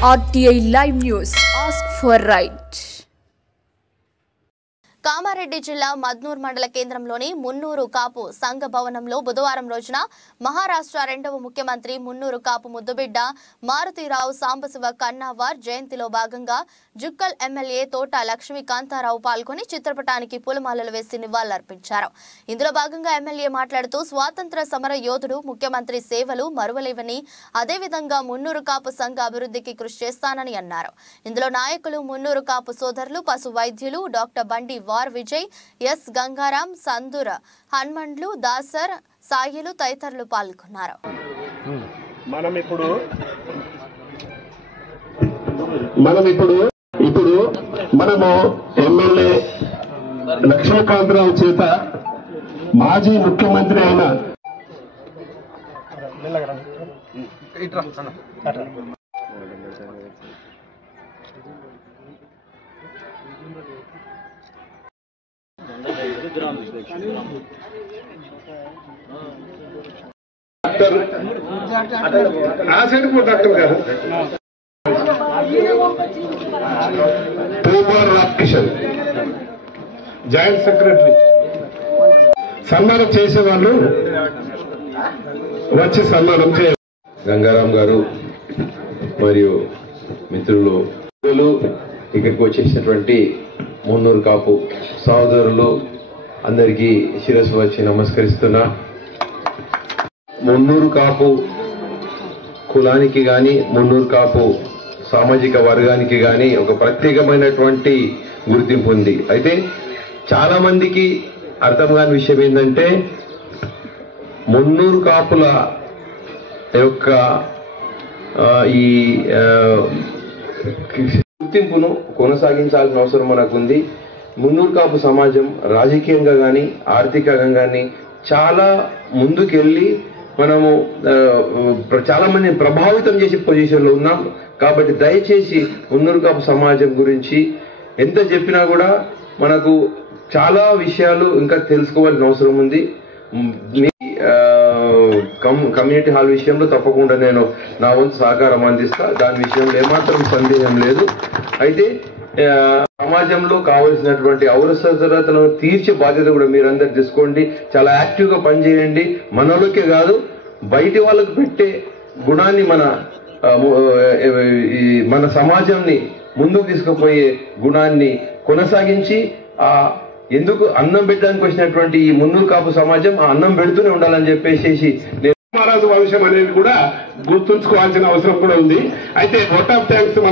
RTI Live News. Ask for right. Kamareddy జిల్లా మద్నూర్ మండల కేంద్రంలోని మున్నూరు కాపు సంఘ భవనంలో బుధవారం రోజున మహారాష్ట్ర రెండవ ముఖ్యమంత్రి మున్నూరు కాపు ముద్దుబిడ్డ మారుతీరావు సాంబశివ కన్నావార్ జయంతిలో భాగంగా జుక్కల్ ఎమ్మెల్యే తోట లక్ష్మీకాంతారావు పాల్గొని చిత్రపటానికి పూలమాలలు వేసి నివాళులర్పించారు. ఇందులో భాగంగా ఎమ్మెల్యే మాట్లాడుతూ స్వాతంత్ర సమర యోధుడు ముఖ్యమంత్రి సేవలు మరువలేవని, అదేవిధంగా మున్నూరు కాపు సంఘ అభివృద్ధికి కృషి చేస్తానని అన్నారు. ఇందులో నాయకులు మున్నూరు కాపు సోదరులు, పశు వైద్యులు డాక్టర్ బండి వార్ విజయ్, ఎస్ గంగారాం, సందూర హన్మండ్లు, దాసర్ సాయిలు తదితరులు పాల్గొన్నారు. మనము ఎమ్మెల్యే లక్ష్మీకాంతరావు చేత మాజీ ముఖ్యమంత్రి అయిన డాక్టర్ గారు కిషన్ జాయింట్ సెక్రటరీ సన్మానం చేసేవాళ్ళు వచ్చి సన్మానం చేయాలి. గంగారాం గారు మరియు మిత్రులు ఇక్కడికి వచ్చేసినటువంటి మున్నూరు కాపు సహోదరులు అందరికీ శిరస్సు వచ్చి నమస్కరిస్తున్నా. మున్నూరు కాపు కులానికి గాని, మున్నూరు కాపు సామాజిక వర్గానికి గాని ఒక ప్రత్యేకమైనటువంటి గుర్తింపు ఉంది. అయితే చాలా మందికి అర్థం కాని విషయం ఏంటంటే, మున్నూరు కాపుల యొక్క ఈ గుర్తింపును కొనసాగించాల్సిన అవసరం మనకుంది. మున్నూరు కాపు సమాజం రాజకీయంగా గాని, ఆర్థికంగా గాని చాలా ముందుకెళ్లి మనము చాలా మందిని ప్రభావితం చేసే పొజిషన్లో ఉన్నాం. కాబట్టి దయచేసి మున్నూరు కాపు సమాజం గురించి ఎంత చెప్పినా కూడా మనకు చాలా విషయాలు ఇంకా తెలుసుకోవాల్సిన అవసరం ఉంది. కమ్యూనిటీ హాల్ విషయంలో తప్పకుండా నేను నా వంతు సహకారం అందిస్తా. దాని విషయంలో ఏమాత్రం సందేహం లేదు. అయితే సమాజంలో కావలసినటువంటి అవసరతలను తీర్చే బాధ్యత కూడా మీరందరూ తీసుకోండి. చాలా యాక్టివ్ గా పనిచేయండి. మనలోకే కాదు, బయటి వాళ్ళకు పెట్టే గుణాన్ని మన సమాజంని ముందుకు తీసుకుపోయే గుణాన్ని కొనసాగించి ఎందుకు అన్నం పెట్టడానికి వచ్చినటువంటి ఈ మున్నూరు కాపు సమాజం ఆ అన్నం పెడుతూనే ఉండాలని చెప్పేసి మహారాజు వంశం అనేది కూడా గుర్తుంచుకోవాల్సిన అవసరం కూడా ఉంది. అయితే ఓట్ ఆఫ్ థ్యాంక్స్ మన